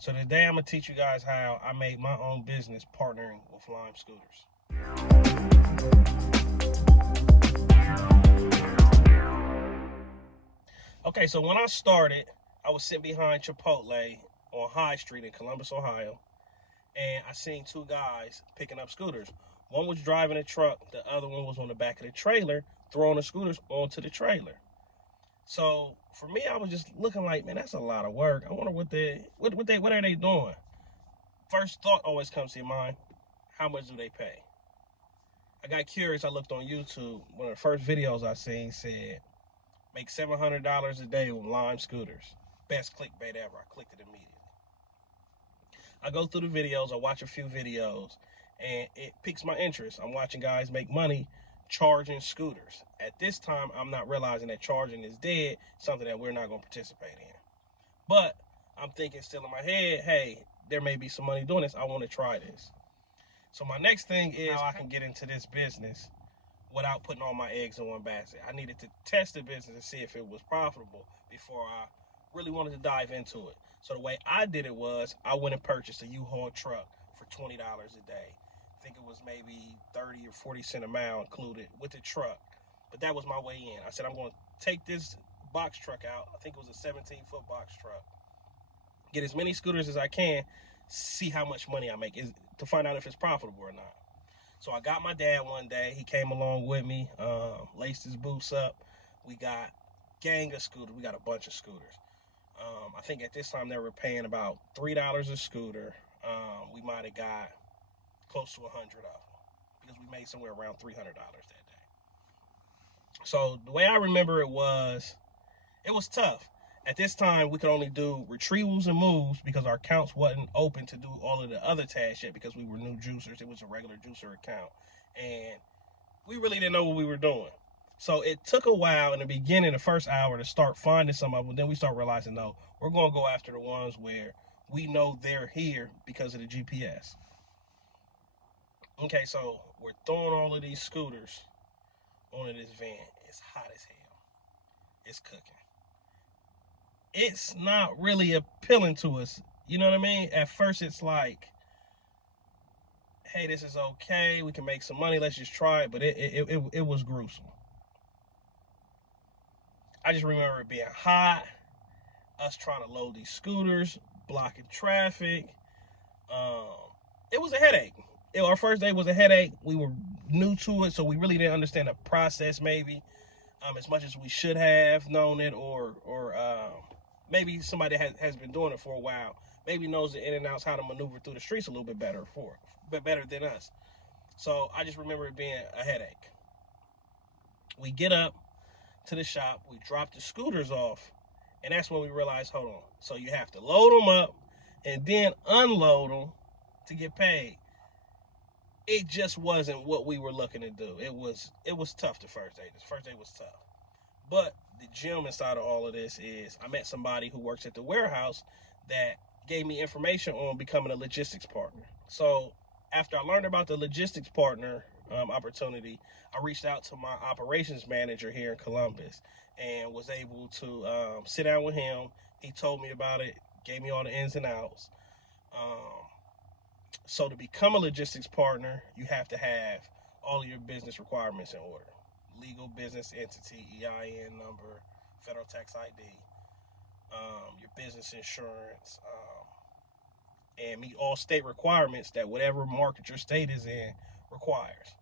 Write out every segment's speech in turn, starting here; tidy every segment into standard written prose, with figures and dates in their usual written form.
So today I'm gonna teach you guys how I made my own business partnering with Lime Scooters. Okay, so when I started, I was sitting behind Chipotle on High Street in Columbus, Ohio, and I seen two guys picking up scooters. One was driving a truck, the other one was on the back of the trailer, throwing the scooters onto the trailer. So for me, I was just looking like, man, that's a lot of work. I wonder what are they doing? First thought always comes to your mind: how much do they pay? I got curious. I looked on YouTube. One of the first videos I seen said make $700 a day with Lime Scooters. Best clickbait ever. I clicked it immediately. I go through the videos. I watch a few videos, and it piques my interest. I'm watching guys make money charging scooters. At this time, I'm not realizing that charging is dead, something that we're not going to participate in. But I'm thinking still in my head, hey, there may be some money doing this. I want to try this. So my next thing is how I can get into this business without putting all my eggs in one basket. I needed to test the business and see if it was profitable before I really wanted to dive into it. So the way I did it was I went and purchased a U-Haul truck for $20 a day. I think it was maybe 30 or 40 cents a mile included with the truck. But that was my way in. I said, I'm going to take this box truck out. I think it was a 17-foot box truck. Get as many scooters as I can, see how much money I make to find out if it's profitable or not. So I got my dad one day. He came along with me, laced his boots up. We got gang of scooters. We got a bunch of scooters. I think at this time they were paying about $3 a scooter. We might have got close to 100 of them because we made somewhere around $300 that day. So the way I remember it was tough. At this time, we could only do retrievals and moves because our accounts wasn't open to do all of the other tasks yet because we were new juicers. It was a regular juicer account. And we really didn't know what we were doing. So it took a while in the beginning, the first hour, to start finding some of them. Then we start realizing, no, we're going to go after the ones where we know they're here because of the GPS. Okay, so we're throwing all of these scooters onto this van. It's hot as hell. It's cooking. It's not really appealing to us. You know what I mean? At first, it's like, hey, this is okay. We can make some money. Let's just try it. But it was gruesome. I just remember it being hot, us trying to load these scooters, blocking traffic. Um, it was a headache. Our first day was a headache. We were new to it, so we really didn't understand the process maybe as much as we should have known it, or maybe somebody has been doing it for a while, maybe knows the in and outs, how to maneuver through the streets a little bit better than us. So I just remember it being a headache. We get up to the shop, we drop the scooters off, and that's when we realized, hold on, so you have to load them up and then unload them to get paid. It just wasn't what we were looking to do. It was tough the first day. The first day was tough. But the gem inside of all of this is I met somebody who works at the warehouse that gave me information on becoming a logistics partner. So after I learned about the logistics partner opportunity, I reached out to my operations manager here in Columbus and was able to sit down with him. He told me about it, gave me all the ins and outs. Um, so to become a logistics partner, you have to have all of your business requirements in order: legal business entity, EIN number, federal tax ID, your business insurance, and meet all state requirements that whatever market your state is in requires.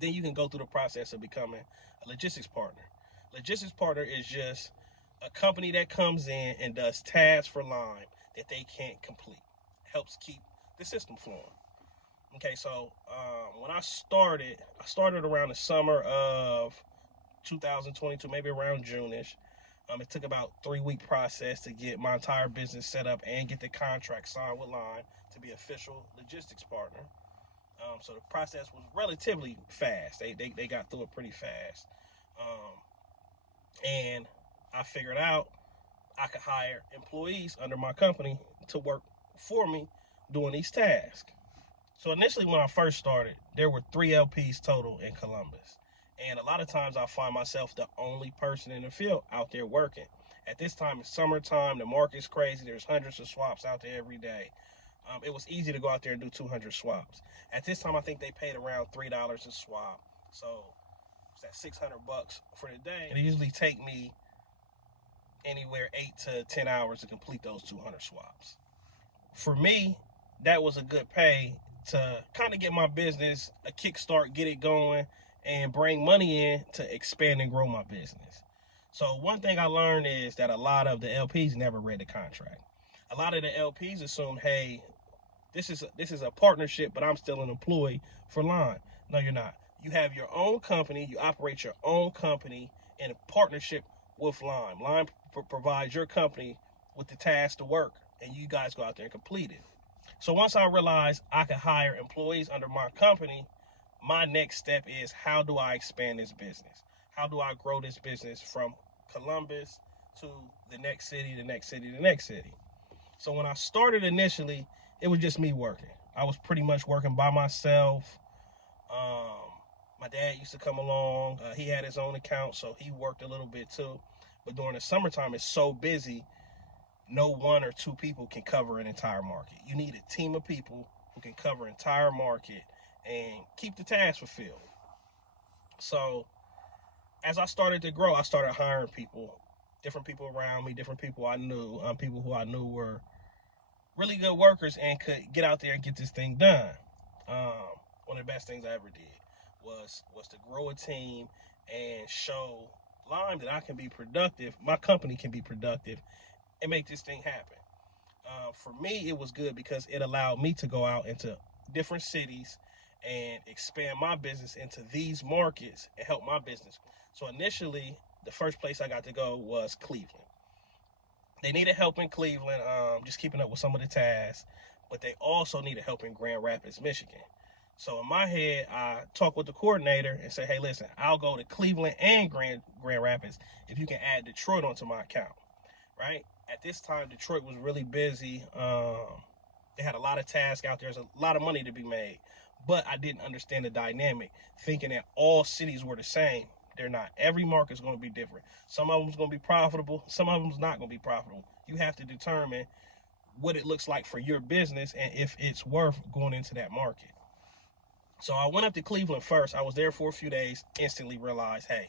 Then you can go through the process of becoming a logistics partner. Logistics partner is just a company that comes in and does tasks for Lime that they can't complete. Helps keep the system flowing. Okay, so when I started around the summer of 2022, maybe around June-ish. It took about 3-week process to get my entire business set up and get the contract signed with Lime to be official logistics partner. So the process was relatively fast. They got through it pretty fast. And I figured out I could hire employees under my company to work for me doing these tasks. So initially when I first started, there were 3 LPs total in Columbus. And a lot of times I find myself the only person in the field out there working. At this time, it's summertime. The market's crazy. There's hundreds of swaps out there every day. It was easy to go out there and do 200 swaps. At this time, I think they paid around $3 a swap. So it's that $600 for the day. And it usually take me anywhere 8 to 10 hours to complete those 200 swaps. For me, that was a good pay to kind of get my business a kickstart, get it going, and bring money in to expand and grow my business. So one thing I learned is that a lot of the LPs never read the contract. A lot of the LPs assume, hey, this is a partnership, but I'm still an employee for Lime. No, you're not. You have your own company. You operate your own company in a partnership with Lime. Lime provides your company with the task to work, and you guys go out there and complete it. So once I realized I could hire employees under my company, my next step is, how do I expand this business? How do I grow this business from Columbus to the next city, the next city, the next city? So when I started initially, it was just me working. I was pretty much working by myself. My dad used to come along. He had his own account, so he worked a little bit too. But during the summertime, it's so busy, no one or two people can cover an entire market. You need a team of people who can cover an entire market and keep the task fulfilled. So as I started to grow, I started hiring people, different people around me, different people I knew, people who I knew were really good workers and could get out there and get this thing done. One of the best things I ever did was to grow a team and show Lime that I can be productive, my company can be productive, and make this thing happen. For me, it was good because it allowed me to go out into different cities and expand my business into these markets and help my business. So initially, the first place I got to go was Cleveland. They needed help in Cleveland, just keeping up with some of the tasks, but they also needed help in Grand Rapids, Michigan. So in my head, I talked with the coordinator and said, hey, listen, I'll go to Cleveland and Grand Rapids if you can add Detroit onto my account, right? At this time, Detroit was really busy. They had a lot of tasks out there. There's a lot of money to be made, but I didn't understand the dynamic, thinking that all cities were the same. They're not. Every market's going to be different. Some of them's going to be profitable. Some of them's not going to be profitable. You have to determine what it looks like for your business and if it's worth going into that market. So I went up to Cleveland first. I was there for a few days, instantly realized, hey,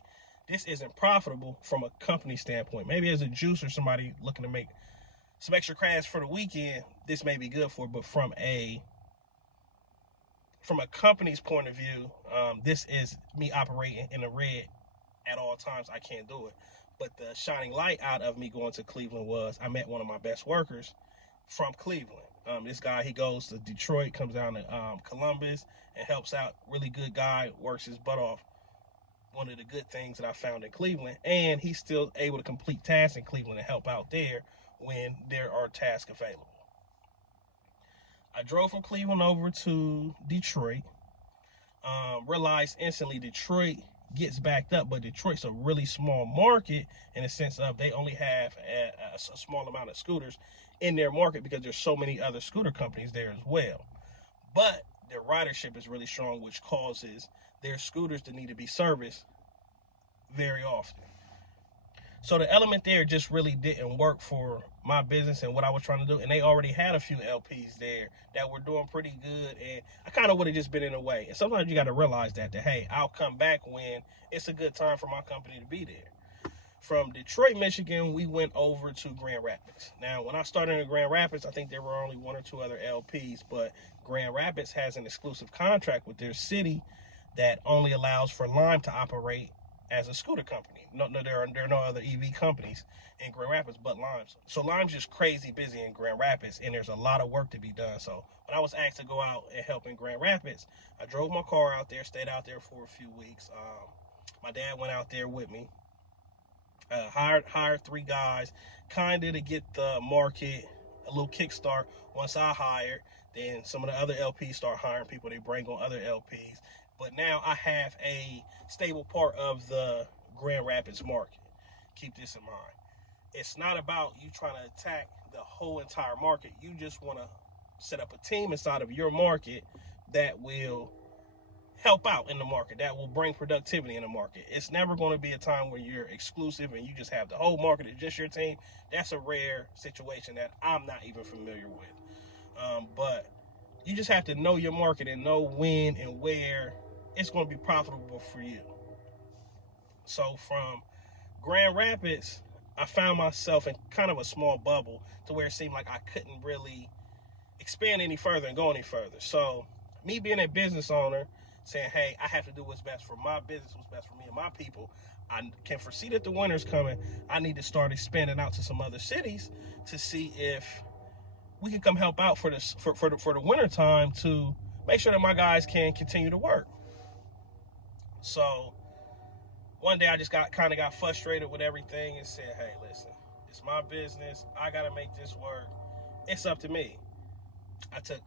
this isn't profitable from a company standpoint. Maybe as a juice or somebody looking to make some extra cash for the weekend, this may be good for, but from a company's point of view, this is me operating in the red at all times. I can't do it. But the shining light out of me going to Cleveland was I met one of my best workers from Cleveland. This guy, he goes to Detroit, comes down to Columbus and helps out. Really good guy, works his butt off. One of the good things that I found in Cleveland, and he's still able to complete tasks in Cleveland and help out there when there are tasks available. I drove from Cleveland over to Detroit. Realized instantly Detroit gets backed up, but Detroit's a really small market in the sense of they only have a small amount of scooters in their market because there's so many other scooter companies there as well. But their ridership is really strong, which causes their scooters to need to be serviced very often. So the element there just really didn't work for my business and what I was trying to do. And they already had a few LPs there that were doing pretty good. And I kind of would have just been in the way. And sometimes you got to realize that, hey, I'll come back when it's a good time for my company to be there. From Detroit, Michigan, we went over to Grand Rapids. Now, when I started in Grand Rapids, I think there were only one or two other LPs, but Grand Rapids has an exclusive contract with their city that only allows for Lime to operate as a scooter company. No, there are no other EV companies in Grand Rapids but Lime's. So Lime's just crazy busy in Grand Rapids, and there's a lot of work to be done. So when I was asked to go out and help in Grand Rapids, I drove my car out there, stayed out there for a few weeks. My dad went out there with me. Hired 3 guys, kind of to get the market a little kickstart. Once I hired, then some of the other LPs start hiring people. They bring on other LPs. But now I have a stable part of the Grand Rapids market. Keep this in mind. It's not about you trying to attack the whole entire market. You just want to set up a team inside of your market that will help out in the market, that will bring productivity in the market. It's never going to be a time where you're exclusive and you just have the whole market, it's just your team. That's a rare situation that I'm not even familiar with. But you just have to know your market and know when and where it's going to be profitable for you. So from Grand Rapids, I found myself in kind of a small bubble to where it seemed like I couldn't really expand any further and go any further. So me being a business owner, saying, hey, I have to do what's best for my business, what's best for me and my people. I can foresee that the winter's coming. I need to start expanding out to some other cities to see if we can come help out for this for the winter time to make sure that my guys can continue to work. So one day I just got frustrated with everything and said, hey, listen, it's my business. I gotta make this work. It's up to me. I took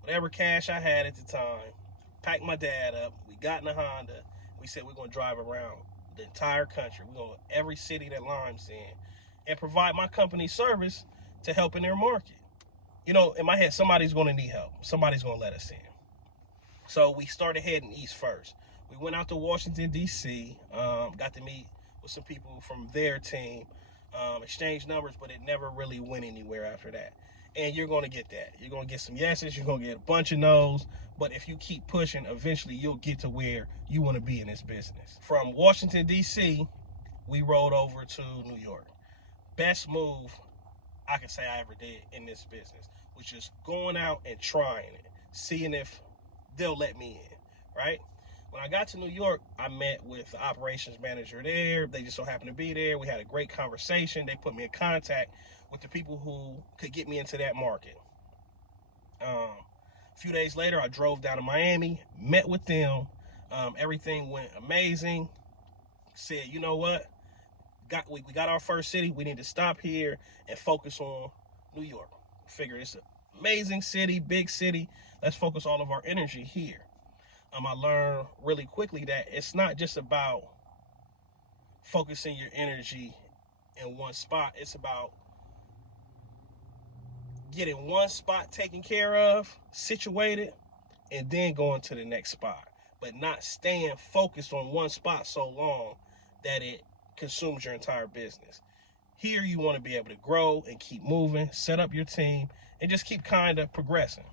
whatever cash I had at the time, packed my dad up. We got in a Honda. We said we're gonna drive around the entire country. We're going to every city that Lime's in and provide my company service to help in their market. You know, in my head, somebody's gonna need help. Somebody's gonna let us in. So we started heading east first. We went out to Washington, D.C., got to meet with some people from their team, exchanged numbers, but it never really went anywhere after that. And you're going to get that. You're going to get some yeses, you're going to get a bunch of no's, but if you keep pushing, eventually you'll get to where you want to be in this business. From Washington, D.C., we rode over to New York. Best move I can say I ever did in this business, which is going out and trying it, seeing if they'll let me in, right? When I got to New York, I met with the operations manager there. They just so happened to be there. We had a great conversation. They put me in contact with the people who could get me into that market. A few days later, I drove down to Miami, met with them. Everything went amazing. Said, you know what? We got our first city. We need to stop here and focus on New York. Figure it's an amazing city, big city. Let's focus all of our energy here. I learned really quickly that it's not just about focusing your energy in one spot. It's about getting one spot taken care of, situated, and then going to the next spot. But not staying focused on one spot so long that it consumes your entire business. Here you want to be able to grow and keep moving, set up your team, and just keep kind of progressing.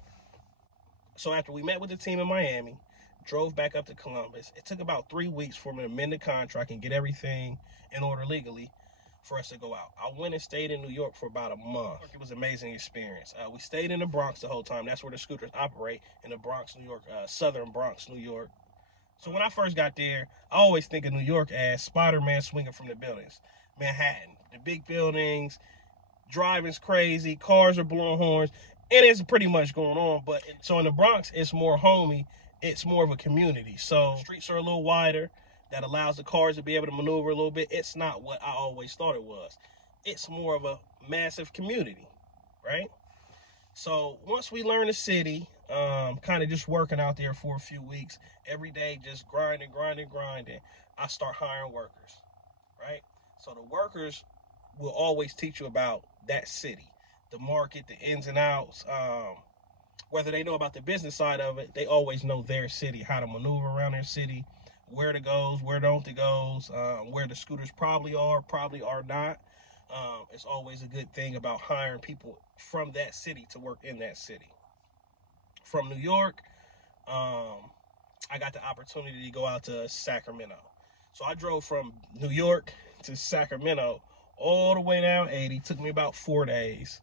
So after we met with the team in Miami, drove back up to Columbus. It took about 3 weeks for me to amend the contract and get everything in order legally for us to go out. I went and stayed in New York for about a month. It was an amazing experience. We stayed in the Bronx the whole time. That's where the scooters operate, in the Bronx, New York, southern Bronx, New York. So when I first got there, I always think of New York as Spider-Man swinging from the buildings. Manhattan, the big buildings, driving's crazy, cars are blowing horns. It is pretty much going on, but so in the Bronx, it's more homey. It's more of a community. So streets are a little wider. That allows the cars to be able to maneuver a little bit. It's not what I always thought it was. It's more of a massive community, right? So once we learn the city, kind of just working out there for a few weeks, every day just grinding, I start hiring workers, right? So the workers will always teach you about that city, the market, the ins and outs. Whether they know about the business side of it, they always know their city, how to maneuver around their city, where to go, where don't to go, where the scooters probably are not. It's always a good thing about hiring people from that city to work in that city. From New York, I got the opportunity to go out to Sacramento. So I drove from New York to Sacramento all the way down 80. Took me about 4 days.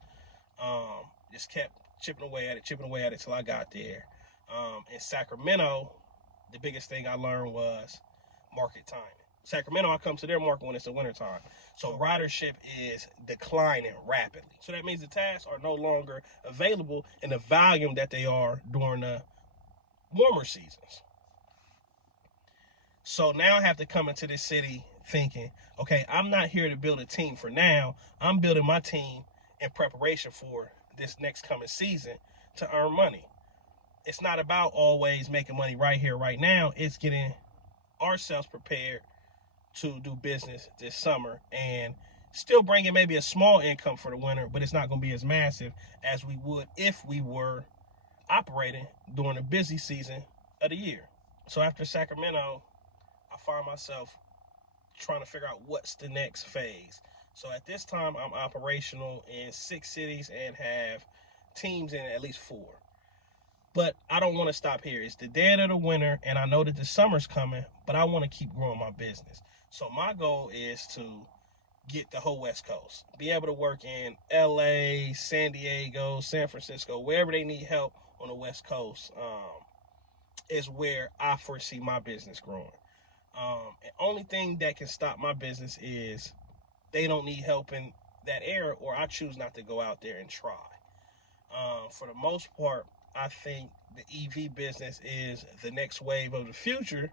Just kept chipping away at it till I got there. In Sacramento, the biggest thing I learned was market timing. Sacramento, I come to their market when it's the wintertime. So ridership is declining rapidly. So that means the tasks are no longer available in the volume that they are during the warmer seasons. So now I have to come into this city thinking, okay, I'm not here to build a team for now. I'm building my team in preparation for this next coming season to earn money. It's not about always making money right here, right now. It's getting ourselves prepared to do business this summer and still bringing maybe a small income for the winter, but it's not going to be as massive as we would if we were operating during the busy season of the year. So after Sacramento, I find myself trying to figure out what's the next phase. So at this time, I'm operational in 6 cities and have teams in at least 4. But I don't want to stop here. It's the dead of the winter, and I know that the summer's coming, but I want to keep growing my business. So my goal is to get the whole West Coast, be able to work in LA, San Diego, San Francisco, wherever they need help on the West Coast, is where I foresee my business growing. And only thing that can stop my business is they don't need help in that area, or I choose not to go out there and try. For the most part, I think the EV business is the next wave of the future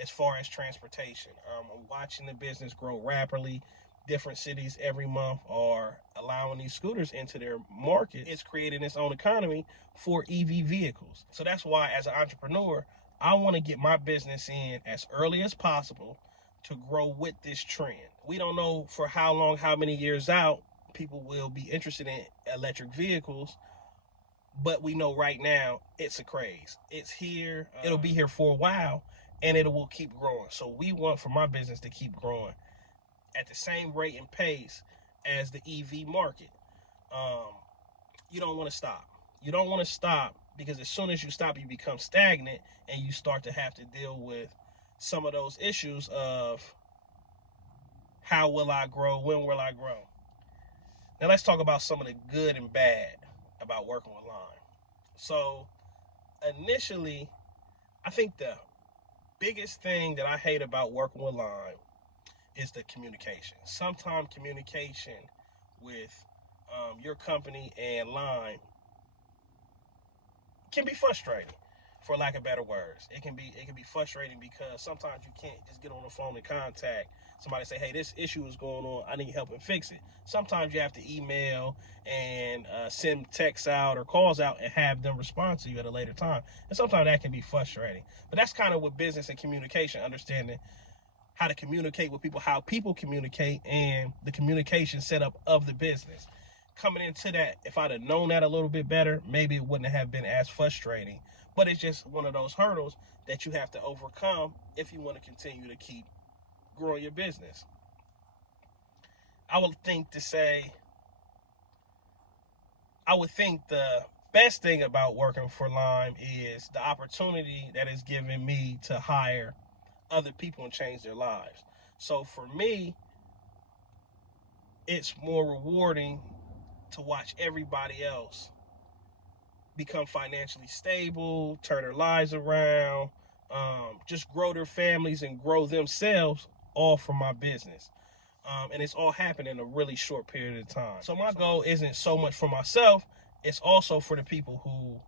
as far as transportation. I'm watching the business grow rapidly. Different cities every month are allowing these scooters into their market. It's creating its own economy for EV vehicles. So that's why, as an entrepreneur, I want to get my business in as early as possible to grow with this trend. We don't know for how long, how many years out people will be interested in electric vehicles, but we know right now it's a craze. It's here. It'll be here for a while, and it will keep growing. So we want for my business to keep growing at the same rate and pace as the EV market. Um, you don't want to stop. You don't want to stop, because as soon as you stop, you become stagnant and you start to have to deal with some of those issues of how will I grow? When will I grow? Now let's talk about some of the good and bad about working with Lime. So initially, I think the biggest thing that I hate about working with Lime is the communication. Sometimes communication with your company and Lime can be frustrating, for lack of better words. It can be frustrating because sometimes you can't just get on the phone and contact somebody, say, hey, this issue is going on, I need help and fix it. Sometimes you have to email and send texts out or calls out and have them respond to you at a later time. And sometimes that can be frustrating. But that's kind of with business and communication, understanding how to communicate with people, how people communicate, and the communication setup of the business. Coming into that, if I'd have known that a little bit better, maybe it wouldn't have been as frustrating. But it's just one of those hurdles that you have to overcome if you want to continue to keep growing your business. I would think the best thing about working for Lime is the opportunity that is given me to hire other people and change their lives. So for me, it's more rewarding to watch everybody else become financially stable, turn their lives around, just grow their families and grow themselves, all from my business. And it's all happened in a really short period of time. So my goal isn't so much for myself, it's also for the people who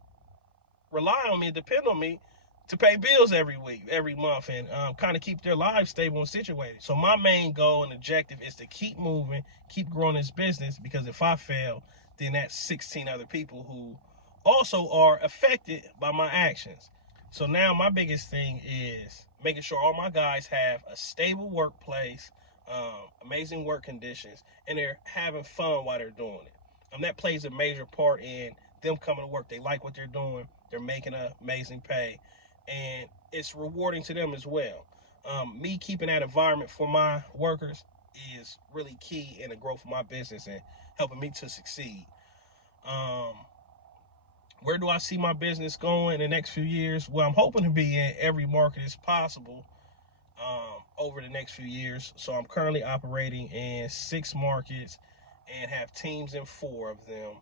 rely on me and depend on me to pay bills every week, every month, and kind of keep their lives stable and situated. So my main goal and objective is to keep moving, keep growing this business, because if I fail, then that's 16 other people who also are affected by my actions. So now my biggest thing is making sure all my guys have a stable workplace, amazing work conditions, and they're having fun while they're doing it. And that plays a major part in them coming to work. They like what they're doing. They're making an amazing pay, and it's rewarding to them as well. Me keeping that environment for my workers is really key in the growth of my business and helping me to succeed. Um, where do I see my business going in the next few years? Well, I'm hoping to be in every market as possible over the next few years. So I'm currently operating in 6 markets and have teams in 4 of them.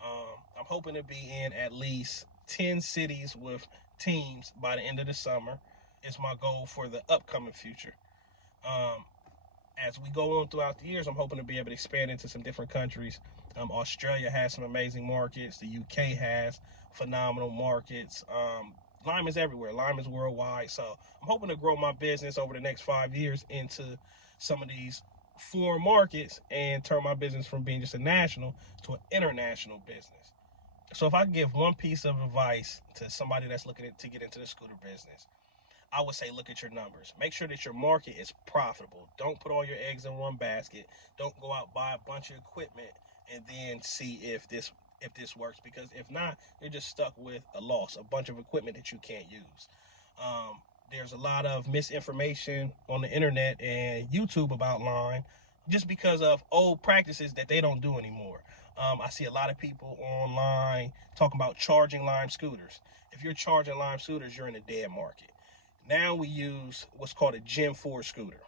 I'm hoping to be in at least 10 cities with teams by the end of the summer. It's my goal for the upcoming future. Um, as we go on throughout the years, I'm hoping to be able to expand into some different countries. Australia has some amazing markets. The UK has phenomenal markets. Lime is everywhere. Lime is worldwide. So I'm hoping to grow my business over the next 5 years into some of these foreign markets and turn my business from being just a national to an international business. So if I could give one piece of advice to somebody that's looking to get into the scooter business, I would say look at your numbers. Make sure that your market is profitable. Don't put all your eggs in one basket. Don't go out buy a bunch of equipment and then see if this works, because if not, you're just stuck with a loss, a bunch of equipment that you can't use. There's a lot of misinformation on the internet and YouTube about Lime just because of old practices that they don't do anymore. I see a lot of people online talking about charging Lime scooters. If you're charging Lime scooters, you're in a dead market. Now we use what's called a Gen 4 scooter.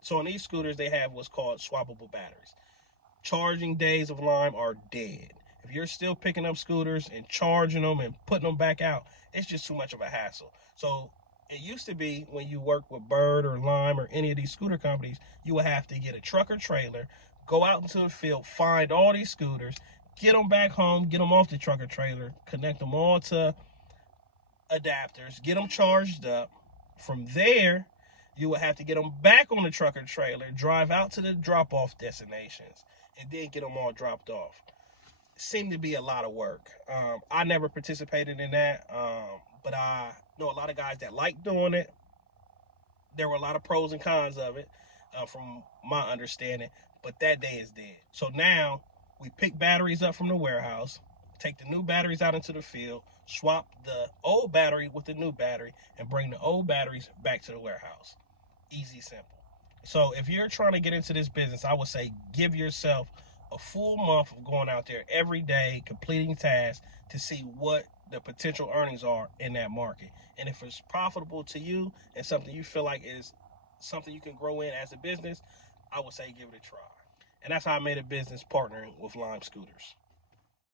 So in these scooters, they have what's called swappable batteries. Charging days of Lime are dead. If you're still picking up scooters and charging them and putting them back out, it's just too much of a hassle. So it used to be when you work with Bird or Lime or any of these scooter companies, you would have to get a truck or trailer, go out into the field, find all these scooters, get them back home, get them off the truck or trailer, connect them all to adapters, get them charged up. From there, you would have to get them back on the truck or trailer, drive out to the drop-off destinations, and then get them all dropped off. It seemed to be a lot of work. I never participated in that, but I know a lot of guys that like doing it. There were a lot of pros and cons of it, from my understanding, but that day is dead. So now we pick batteries up from the warehouse, take the new batteries out into the field, swap the old battery with the new battery, and bring the old batteries back to the warehouse. Easy, simple. So if you're trying to get into this business, I would say give yourself a full month of going out there every day, completing tasks to see what the potential earnings are in that market. And if it's profitable to you and something you feel like is something you can grow in as a business, I would say give it a try. And that's how I made a business partnering with Lime Scooters.